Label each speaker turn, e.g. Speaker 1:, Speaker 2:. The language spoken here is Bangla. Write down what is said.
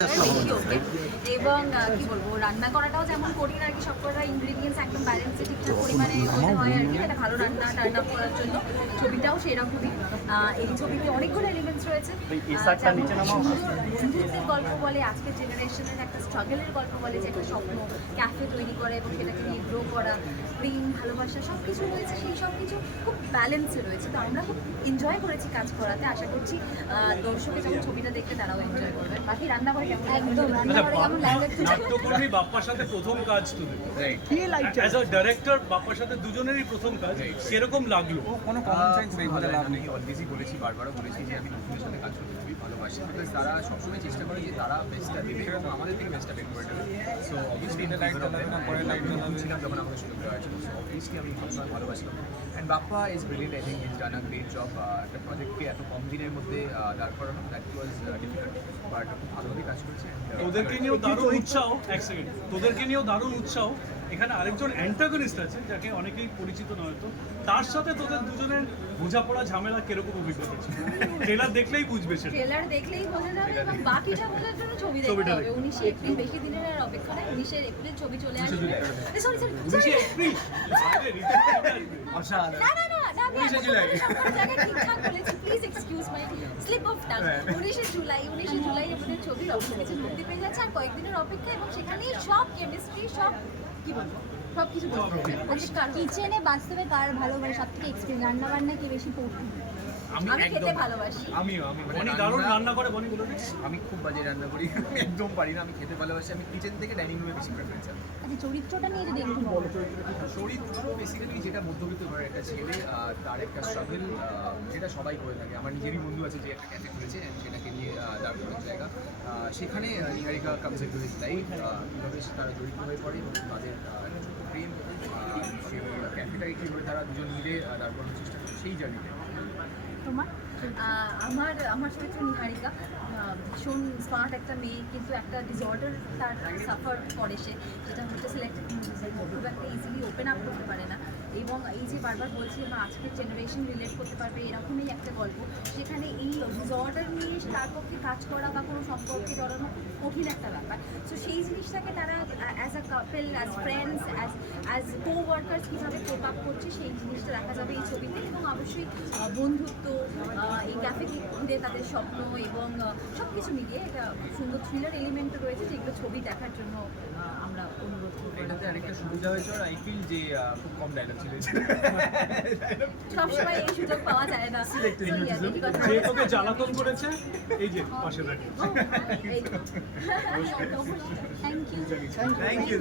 Speaker 1: বেশি ওকে এবং কি বলব রান্না করাটাও যেমন করি না আর কি সবকটা ইনগ্রিডিয়েন্টস একদম ব্যালেন্স ঠিকঠাক পরিমাণে হতে হয় আর কি একটা ভালো রান্না টার্ন আপ করার জন্য। ছবিটাও সেরকমই। আহ, এই ছবিতে অনেকগুলো এলিমেন্টস রয়েছে। বন্ধুত্বের গল্প বলে আজকের জেনারেশনের একটা স্ট্রাগলের গল্প বলে যে একটা স্বপ্ন ক্যাফে তৈরি করা এবং সেটাকে নিয়ে গ্রো করা প্রেম ভালোবাসা সব কিছু রয়েছে সেই সব কিছু খুব ব্যালেন্সে রয়েছে। তো আমরা খুব এনজয় করেছি কাজ করাতে। আশা করছি আহ, দর্শকে যখন ছবিটা দেখতে তারাও এনজয় রান্না করে কেমন? একদম রান্না করে কেমন? লাগল
Speaker 2: নাট্যকর্মী বাপ্পার সাথে প্রথম কাজ তুমি। অ্যাজ আ ডাইরেক্টর বাপ্পার সাথে দুজনেরই প্রথম কাজ সেরকম লাগল।
Speaker 3: কোনো কমন সেন্স নেই বলে লাভ নেই। অলরেডি বলেছি বারবারও বলেছি যে আমি নতুনের সাথে কাজ করতে খুবই ভালোবাসি বিকজ তারা সবসময় চেষ্টা করে যে তারা বেস্টটা দেবে এবং আমাদের থেকে বেস্টটা বের করে দেবে সো অবভিয়াসলি লাইট জ্বালাবে না পরে লাইট ছিলাম যখন আমাদের সুযোগ দেওয়া হয়েছিল। সো অবভিয়াসলি আমি সবসময় ভালোবাসলাম। And Bappa is brilliant I think is done a great job একটা প্রজেক্টকে এত কম দিনের মধ্যে দাঁড় করানো দ্যাট ওয়াজ ডিফিকাল্ট বাট ভালোভাবে কাজ করেছে।
Speaker 2: তোদেরকে নিয়েও দারুণ উৎসাহ এক সেকেন্ড তোদেরকে নিয়েও দারুণ উৎসাহ। এখানে আরেকজন অ্যান্টাগনিস্ট আছে যাকে অনেকেই পরিচিত নয় তো। তার সাথে তোদের দুজনের বোঝাপড়া ঝামেলা কীরকম অভিজ্ঞতা ছিল? ট্রেলার দেখলেই বুঝবে সেটা।
Speaker 1: ট্রেলার দেখলেই বোঝা যাবে এবং বাকিটা বোঝার জন্য ছবি দেখতে হবে।
Speaker 2: দেখতে
Speaker 1: উনিশে এপ্রিল বেশি দিনের আর অপেক্ষা নেই। উনিশে এপ্রিল ছবি চলে আসবে। সরি সরি
Speaker 2: উনিশে এপ্রিল? আরে,
Speaker 1: না না না না আমি ঠিকঠাক বলেছি। Please excuse my slip of tongue. উনিশে জুলাই উনিশে জুলাই আমাদের ছবি অপেক্ষা কিছু মুক্তি পেয়ে যাচ্ছে আর কয়েকদিনের অপেক্ষা এবং সেখানেই সব কেমিস্ট্রি সব কি বলব সব কিছু
Speaker 4: আচ্ছা কিচেনে বাস্তবে কার ভালো মানে সব থেকে এক্সপিরিয়েন্স রান্না বান্না কি বেশি পড়তে?
Speaker 1: আমি খেতে ভালোবাসি।
Speaker 3: আমিও আমি মানে
Speaker 2: বনি দারুণ
Speaker 3: রান্না-
Speaker 2: করে বনি বলে
Speaker 3: আমি খুব বাজে রান্না করি আমি একদম পারি না আমি খেতে ভালোবাসি আমি কিচেন থেকে ডাইনিং রুমে বেশি প্রেফারেন্স আমি
Speaker 4: আচ্ছা চরিত্রটা নিয়ে যদি একটু বলো।
Speaker 3: চরিত্র বেসিক্যালি যেটা মধ্যবিত্ত ঘরের একটা ছেলে তার একটা স্ট্রাগল যেটা সবাই করে থাকে। আমার নিজেরই বন্ধু আছে যে একটা ক্যাফে খুলেছে সেটাকে নিয়ে দাঁড় করার জায়গা। সেখানে Niharika comes into his life কীভাবে তারা জড়িত হয়ে পড়ে এবং তাদের প্রেম সেই ক্যাফেটাকে কীভাবে তারা দুজন মিলে দাঁড় করানোর চেষ্টা করে সেই জার্নিতে
Speaker 4: তোমার?
Speaker 1: আমার আমার চরিত্র নিহারিকা। ভীষণ স্মার্ট একটা মেয়ে, কিন্তু একটা ডিসঅর্ডার তার সাফার করে সে, যেটা হচ্ছে সিলেক্টেড খুব একটা ইজিলি ওপেন আপ করতে পারে না। এবং এই যে বারবার বলছি বা আজকের জেনারেশন রিলেট করতে পারবে, এরকমই একটা গল্প। সেখানে এই ডিসঅর্ডার নিয়ে তার পক্ষে কাজ করা বা কোনো সম্পর্কে জড়ানো কঠিন একটা ব্যাপার। সো সেই জিনিসটাকে তারা as a couple as friends as as co workers কীভাবে কোপ আপ করছে সেই জিনিসটা দেখা যাবে এই ছবিতে এবং অবশ্যই বন্ধুত্ব এই ক্যাফেকে ঘিরে তাদের স্বপ্ন এবং সব কিছু মিলিয়ে একটা সুন্দর থ্রিলার এলিমেন্টও রয়েছে যেগুলো ছবি দেখার জন্য আমরা অনুরোধ করব।
Speaker 3: এটাতে আরেকটা সুবিধা হয়েছে আই ফিল যে খুব কম ডায়লগ ছিল।
Speaker 1: সবসময় এই সুযোগ পাওয়া যায় না।
Speaker 2: যে তোকে জ্বালাতন করেছে এই যে পাশে দাঁড়িয়ে
Speaker 4: থ্যাংক ইউ
Speaker 3: থ্যাংক ইউ